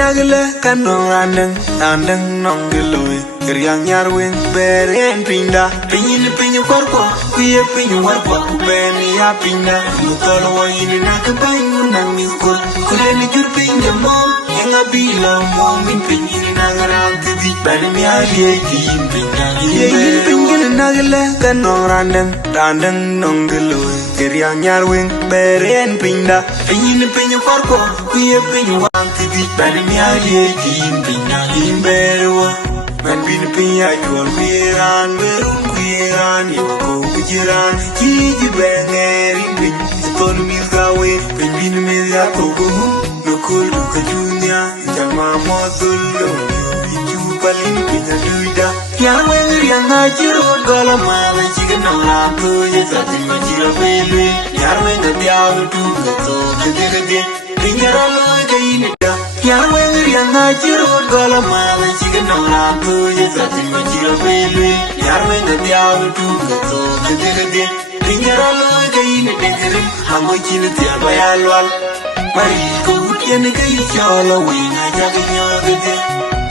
nagala kanong anang nong giloy Kiriang nyarwing beren pinda Pinyin pinyo korko kuya pinyo warko Kubeni ya pinda Mutolo wa ini nakabayin nang mikor Kuleni jur pinja mo Yang abila mo min pinyin nagarang tidi Bani mi aliye kiyin pinda Yin pinyin nagala kanong anang nong giloy Kiriang nyarwing beren pinda Pinyin pinyo korko kuya pinyo warko Bani mi aliye kiyin pinda Yin berwa Man bin pinya jual kuiran berun kuiran yoko kujiran kiji bengerin bin sepon miskawe ben bin mezya togo nokul kajunya jama modulo itu paling pinya duida yang wengir yang ngajirut gala mala chicken rato ya satin majira bele yang wenga diaw tu gato gede pinyara lo kaini da yang wengir yang ngajirut gala mala chicken rato ya satin majira bele yang wenga diaw tu gato gede pinyara lo kaini dengerin hango chini tiaba ya lwal mari ko utyen kai cholo wenga jagnya gede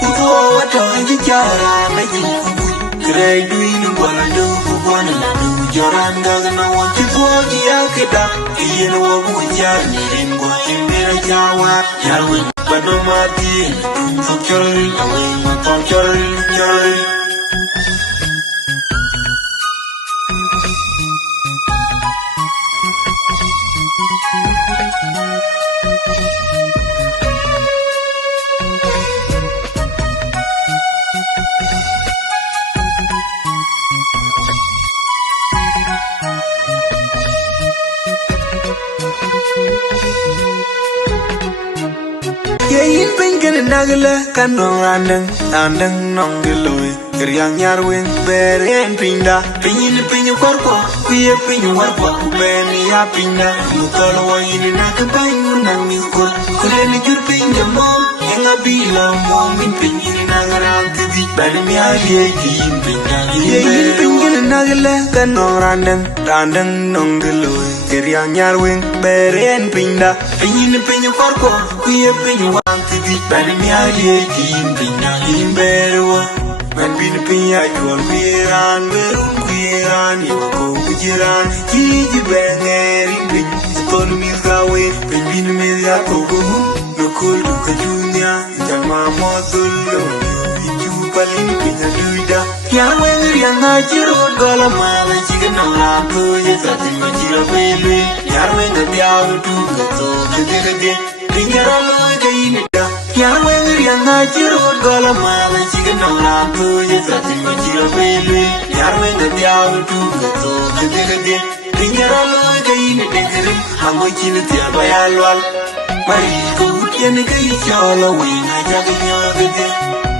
kuto wata ngi jara na jinkubu krai duinu wala do kubona du joran gagna wanti bogi yakida yen wo buja nirin go imera jawa yarwe bado mati fakir awe fakir jari Yayin pengen nagala kanong anang nong giloy Kiriang nyarwing beren pinda Pinyin pinyo korko kuya pinyo warko Kubeni ya pinda Mutolo wa ini nakabayin nang mikor Kuleni jur pinja mo Yang abila mo min pinyin nagarang tidi Bani mi aliye kiyin pinda Yayin pengen nagala kanong anang nong giloy Kiriang nyarwing beren pinda Pinyin pinyo korko kuya pinyo warko Bani mi aliye kiyin pinda Yin berwa Man bin pinya jual kuiran berun kuiran yoko kujiran kiji bengerin bin sepon miskawe ben bin mezya togo nokul kajunya jama modulo itu paling pinya duida yang wengir yang ngajirut gala mala chicken rato ya satin majira bele yang wenga diaw tu gato gede pinyara lo kaini da yang wengir yang ngajirut gala mala chicken rato ya satin majira bele yang wenga diaw tu gato gede pinyara lo kaini dengerin hango chini tiaba ya lwal mari ko utyen kai cholo wenga jagnya gede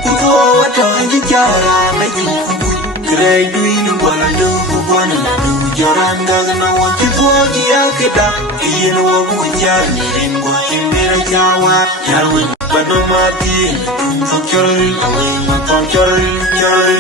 kuto wata ngi jara na jinkubu krai duinu wala do kubona du joran gagna wanti bogi yakida yen wo buja nirin go imera jawa yarwe bado mati fakir awe fakir jari